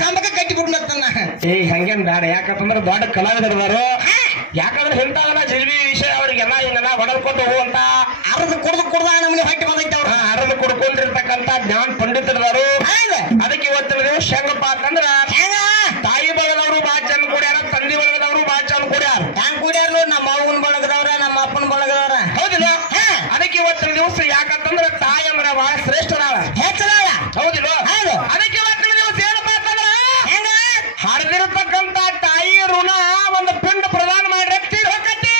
ಕಂಬಕ್ಕೆ ಕಟ್ಟಿ ಬಿಡ್ಲಾಗ್ತಾನ ಏ ಹಂಗೇನ್ ಬೇಡ. ಯಾಕಂತಂದ್ರ ದೊಡ್ಡ ಕಲಾವಿದರದಾರು ಯಾಕಂದ್ರೆ ಇಂಥವೆಲ್ಲ ಜಿಲ್ಬಿ ವಿಷಯ ಅವ್ರಿಗೆಲ್ಲ ಹಿಂಗೆಲ್ಲ ಕೊಟ್ಟು ಹೋಗುವಂತ. ಅರ್ಧ ಕುಡ್ದು ಕುಡ್ದ ನಮ್ಗೆ ಹೊಟ್ಟೆ ಬಂದೈತೆ ಅವ್ರ. ಅರ್ಧ ಕುಡ್ಕೊಂಡಿರ್ತಕ್ಕಂತ ಜ್ಞಾನ ಪಂಡಿತರದಾರು ಅದಕ್ಕೆ ಇವತ್ತಿನ ದಿವಸ ಹೆಂಗಪ್ಪ ಅಂತಂದ್ರ ತಾಯಿ ಬಳಗದವರು ಬಾ ಚಂದ ಕುಡ್ಯಾರ ತಂದಿ ಬಳಗದವರು ಬಾ ಚಂದ ಕುಡ್ಯಾರ. ಹೆಂಗ್ ಕುಡಿಯಾರ ನಮ್ಮ ಅವ್ವನ ಬಳಗದವ್ರ ನಮ್ಮ ಅಪ್ಪನ ಬಳಗದವ್ರ. ಹೌದಿಲ್ಲ. ಅದಕ್ಕೆ ಇವತ್ತಿನ ದಿವಸ ಯಾಕಂತಂದ್ರ ತಾಯಿ ಅಂದ್ರ ಬಹಳ ಶ್ರೇಷ್ಠದಾಳ ಹೆಚ್ಚದಾಳ ಹೌದಿಲ್ಲ ಹೌದು. ಅದಕ್ಕೆ ಇವತ್ತಿನ ದಿವಸ ಏನಪ್ಪ ಅಂತಂದ್ರ ಹೆಂಗ ಹರಿದಿರ್ತಕ್ಕಂತ ತಾಯಿ ಋಣ ಒಂದು ಪಿಂಡ ಪ್ರದಾನ ಮಾಡಿ ತೀರ್ ಹೊಕ್ಕತಿ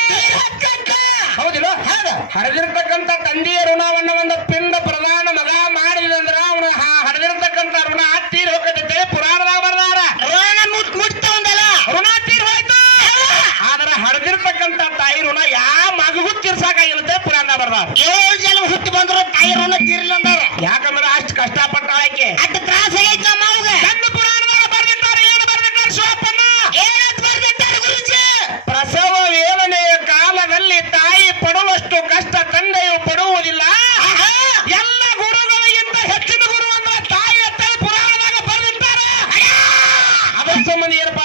ಹೌದಿಲ್ಲ ಹೌದು. ಹರಿದಿರ್ತಕ್ಕಂತ ತಂದೆಯ ಋಣವನ್ನ ಒಂದು ಪಿಂಡ ಪ್ರಧಾನ ಮಗ ಮಾಡಿದಂದ್ರ ಅವನು ಹರಿದಿರ್ತಕ್ಕಂತ ಋಣ ತೀರ್ ಹೋಗತೈತೆ ಪುರಾಣದಾಗ ಬರ್ದಾರ. ಋಣ ಮುಟ್ ಮುಟ್ತವಂದಲ್ಲ ಋಣ ತೀರ್ ಹೋಯ್ತು. ಆದ್ರೆ ತಾಯಿ ಋಣ ಯಾವ ಮಗಗೂ ತೀರ್ಸಾಕಾಗಿರುತ್ತೆ ಪುರಾಣ ಬರ್ದಾರ. ಏಳು ಜನ ಹುಟ್ಟಿ ಬಂದ್ರು ತಾಯಿ ಋಣ ತೀರಿಲ್ಲ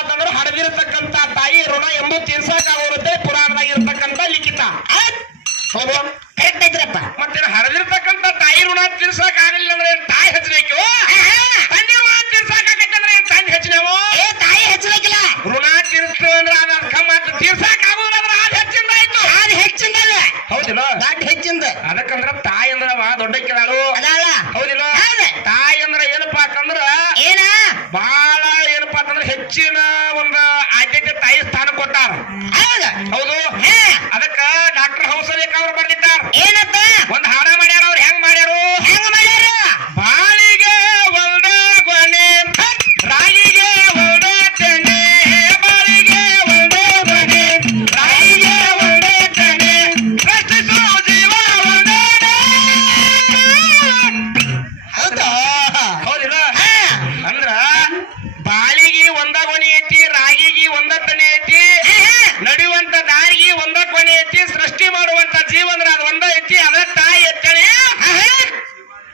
ಅಂತಂದ್ರೆ ಹಡದಿರತಕ್ಕಂತ ತಾಯಿ ಋಣ ಎಂಬುದು ತೀರ್ಸಕ್ಕಾಗುತ್ತೆ ಪುರಾಣದಾಗ ಇರತಕ್ಕಂತ ಲಿಖಿತ ಐತ್ರಪ್ಪ. ಮತ್ತೆ ಹರಿದಿರ್ತಕ್ಕಂತ ತಾಯಿ ಋಣ ತೀರ್ಸಕ್ ಆಗಲಿಲ್ಲ ಅಂದ್ರೆ ತಾಯಿ ಹಚ್ಚಬೇಕು? ತಂದೆ ಋಣ ತೀರ್ಸಕ್ ಅಂದ್ರೆ ಏನ್ ತಂದೆ ಹಚ್ಚಿನವು? ತಾಯಿ ಹಚ್ಚಬೇಕಿಲ್ಲ. ಋಣ ತೀರ್ಸ್ತೇವೆ ಅಂದ್ರೆ ಅದ ಅರ್ಥ ಮಾತ್ರ ತೀರ್ಸಕ್ ಆಗುವುದಂದ್ರೆ ಅದ್ ಹೆಚ್ಚಿಂದ ಆಯ್ತು. ಅದು ಹೆಚ್ಚಿಂದಲ್ಲ ಹೌದಿಲ್ಲ? ದೊಡ್ಡ ಹೆಚ್ಚಿಂದ. ಅದಕ್ಕಂದ್ರ ತಾಯಿ ಅಂದ್ರ ದೊಡ್ಡ ಕಿದಾಳು ಅದಲ್ಲ ಹೌದಿಲ್ಲ? ಹೌದು. ತಾಯಿ ಅಂದ್ರ ಏನಪ್ಪಾ ಅಂತಂದ್ರ ಏನ? ಬಹಳ ಏನಪ್ಪಾ ಅಂತಂದ್ರ ಹೆಚ್ಚಿನ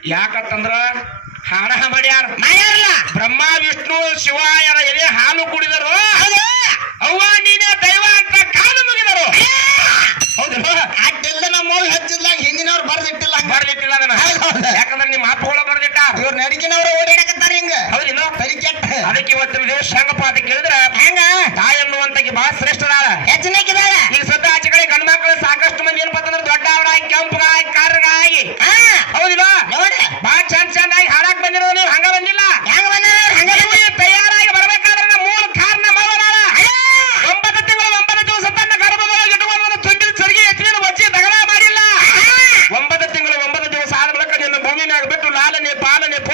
ಯಾಕಂತಂದ್ರ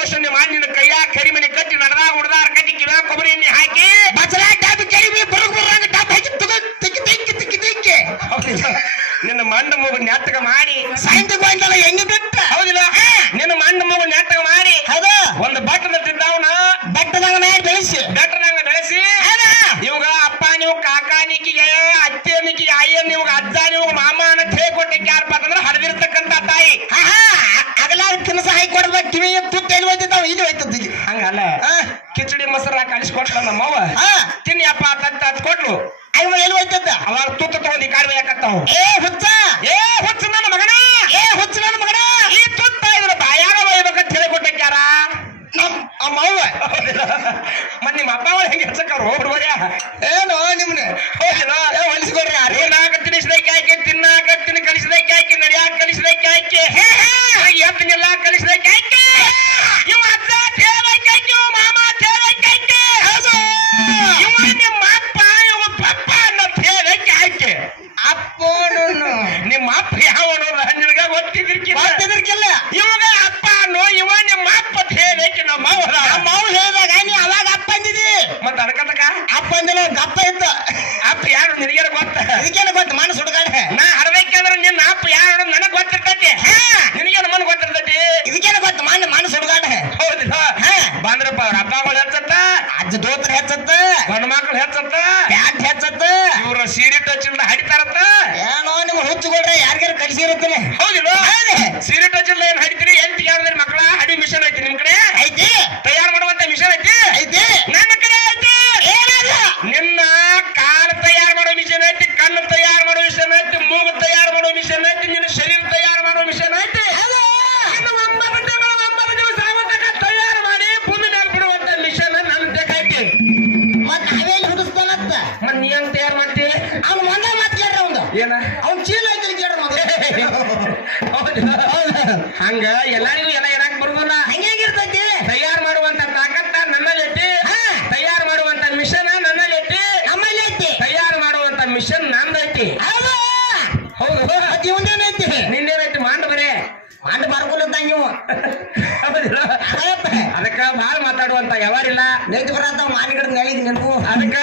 ಪಾಲನೆ ಪೋಷಣೆ ಮಾಡಿ ನಿನ್ನ ಕೈಯ ಕರಿಮನೆ ಕಟ್ಟಿ ನಡೆದ ಹುಡ್ದಾರ ಕಟ್ಟಿ ಕಿವ್ಯಾ ಕೊಬ್ಬರಿ ಎಣ್ಣೆ ಹಾಕಿ ಬಸರ ಡಬ್ಬಿ ಕೆಡಿಬಿ ಬರುಗ್ ಬರಂಗ ಡಬ್ಬ ಹಾಕಿ ತಗೋ ತಿಕ್ಕಿ ತಿಕ್ಕಿ ತಿಕ್ಕಿ ತಿಕ್ಕಿ ಹೌದಿಲ್ಲ? ನಿನ್ನ ಮಂಡ ಮೂಗು ನೆಟ್ಟಗ ಮಾಡಿ ಸಾಯಂತಿ ಗೋಯಿಂದಲ್ಲ ಎಣ್ಣೆ ಬಿಟ್ಟ ಹೌದಿಲ್ಲ ನಿನ್ನ ಮಂಡ ಮೂಗು ನೆಟ್ಟಗ ಮಾಡಿ ಹೌದು ಒಂದು ಬಟ್ಟದ ತಿದ್ದವನ ಬೆಟ್ಟದಾಗ ಮಾಡಿ ಬೆಳೆಸಿ ಗಟ್ಟನಂಗ ಬೆಳೆಸಿ ಏ ಹುಚ್ಚ! ಏ ಹುಚ್ಚ ನನ್ನ ಮಗನ! ಏ ಹುಚ್ಚ ನನ್ನ ಮಗನ! ಈ ತುತ್ತ ಇದ್ರ ಬಾಯಾಗ ಒಯ್ಬೇಕಂತ ಹೇಳಿ ಕೊಟ್ಟಕ್ಕೆ ಯಾರ ನಮ್ ಅಮ್ಮ ಅವ್ವ ಮತ್ ನಿಮ್ಮ ಅಪ್ಪ ಅವ್ರು ಹೆಂಗೆ ಹಚ್ಚಕ್ಕಾರ ಹೋಗ್ಬಿಡ್ಬೋದ ಏನು ನಿಮ್ನೆ. ಹೋಗಿಲ್ಲ ಏ ಹೊಲಿಸ್ಕೊಡ್ರಿ. ಅರೇ ತಿನ್ನಾಕ ತಿನ್ನಿಸ್ದಕ್ಕೆ ಹಾಕಿ ತಿನ್ನಾಕ ತಿನ್ನ ಕಲಿಸ್ದಕ್ಕೆ ಹಾಕಿ ನಡಿಯಾಕ ಕಲಿಸ್ದಕ್ಕೆ ಹಾಕಿ ಎತ್ತಿನೆಲ್ಲ ಕಲಿಸ್ದಕ್ಕೆ ಹಾಕಿ ಇವ ಅಜ್ಜ ತೇಲಕ್ಕೆ ಹಾಕಿ ಮಾಮ ತೇಲಕ್ಕೆ ಹಾಕಿ ಇವ ನಿಮ್ಮ ಅಪ್ಪ ಇವ ಪಪ್ಪ ಅನ್ನೋ ತೇಲಕ್ಕೆ ಹಾಕಿ ಅಪ್ಪನು ನಿಮ್ಮ ಅಪ್ಪ ಯಾವನು ನಿನಗ ಗೊತ್ತಿದ್ರಿಕಿಲ್ಲ ಗೊತ್ತಿದ್ರಕ್ಕಿಲ್ಲ ಇವಾಗ ಅಪ್ಪ ಅನ್ನೋ ಇವ ನಿಮ್ಮ ಅಪ್ಪ ತೇಲಕ್ಕೆ ನಮ್ಮ ಅವರ ನಮ್ಮ ಅವ್ವ ಹೇಳಿದಾಗ ನೀ ಅವಾಗ ಅಪ್ಪ ಅಂದಿದಿ ಮತ್ತ ಅದಕ್ಕಂತಕ ಅಪ್ಪ ದಪ್ಪ ಇದ್ದ. ಅವ್ನ್ ಚೀಲ ಐತಿ ಕೇಳ್ರಿ ಮೊದಲು. ಹಂಗ ಎಲ್ಲಾರಿಗೂ ಎಲ್ಲ ಇಡಕ್ ಬರುದಿಲ್ಲ ಹಂಗಾಗಿರ್ತೈತಿ ತಯಾರ್ ಮಾಡುವಂತ ತಾಕತ್ತ ನನ್ನಲ್ಲಿ ಐತಿ. ತಯಾರು ಮಾಡುವಂತ ಮಿಷನ್ ನನ್ನಲ್ಲಿ ಐತಿ. ನಮ್ಮಲ್ಲಿ ಐತಿ. ತಯಾರು ಮಾಡುವಂತ ಮಿಷನ್ ನಂದೈತಿ ಹೌದು. ಐತಿ? ನಿನ್ನೇನೈತಿ ಮಾಂಡ್ ಬರೇ. ಮಾಂಡ್ ಬರ್ಕೊಂಡ ನೀವು. ಅದಕ್ಕ ಬಾಳ್ ಮಾತಾಡುವಂತ ಯಾವಾರಿಲ್ಲ. ನೈತಿ ಬರತ್ತ ಮಾನಿಗಡ ನೆಳಿಗೆ ನಿನ್ಗೂ ಅದಕ್ಕ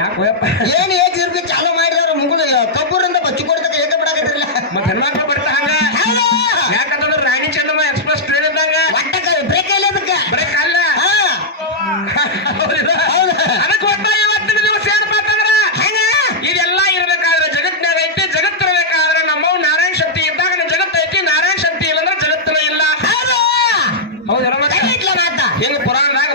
ಯಾಕೆ ಏನ್ ಏಜ್ ಇರ್ಬೇಕು ಚಾಲು ಮಾಡಿದವ್ರ ಮುಗುದ ಕಬ್ಬೂರಿಂದ ಬಚ್ಚಿ ಕೊಡ್ತಕ್ಕ ಏಕ ಬಿಡಾಕತ್ತಿರಲ್ಲ ಮತ್ತೆ ಹೆಣ್ಮಕ್ಳು ಬರ್ತಾ ಹಂಗ? ಯಾಕಂದ್ರ ಯಾಕಂತಂದ್ರೆ ರಾಣಿ ಚೆನ್ನಮ್ಮ ಎಕ್ಸ್ಪ್ರೆಸ್ ಟ್ರೈನ್ ಇದ್ದಂಗ? ಒಟ್ಟಕ್ಕ ಬ್ರೇಕ್ ಇಲ್ಲ ಅದಕ್ಕ? ಬರೀ ಕಲ್ಲ ಹಾ. ಹೌದು. ಅದಕ್ಕೆ ಒಟ್ಟ ಇವತ್ತಿನ ದಿವಸ ಏನಪ್ಪ ಅಂತಂದ್ರ ಹೆಂಗ? ಇದೆಲ್ಲ ಇರ್ಬೇಕಾದ್ರೆ ಜಗತ್ನಾಗ ಐತಿ ಜಗತ್ತಿರಬೇಕಾದ್ರೆ ನಮ್ಮವ್ ನಾರಾಯಣ ಶಕ್ತಿ ಇದ್ದಾಗ ಜಗತ್ ಐತಿ ನಾರಾಯಣ ಶಕ್ತಿ ಇಲ್ಲ ಅಂದ್ರೆ ಜಗತ್ತಿನ ಇಲ್ಲ. ಹೌದು. ಹೌದಲ್ಲ ಮಾತ. ಹಿಂಗ ಪುರಾಣದಾಗ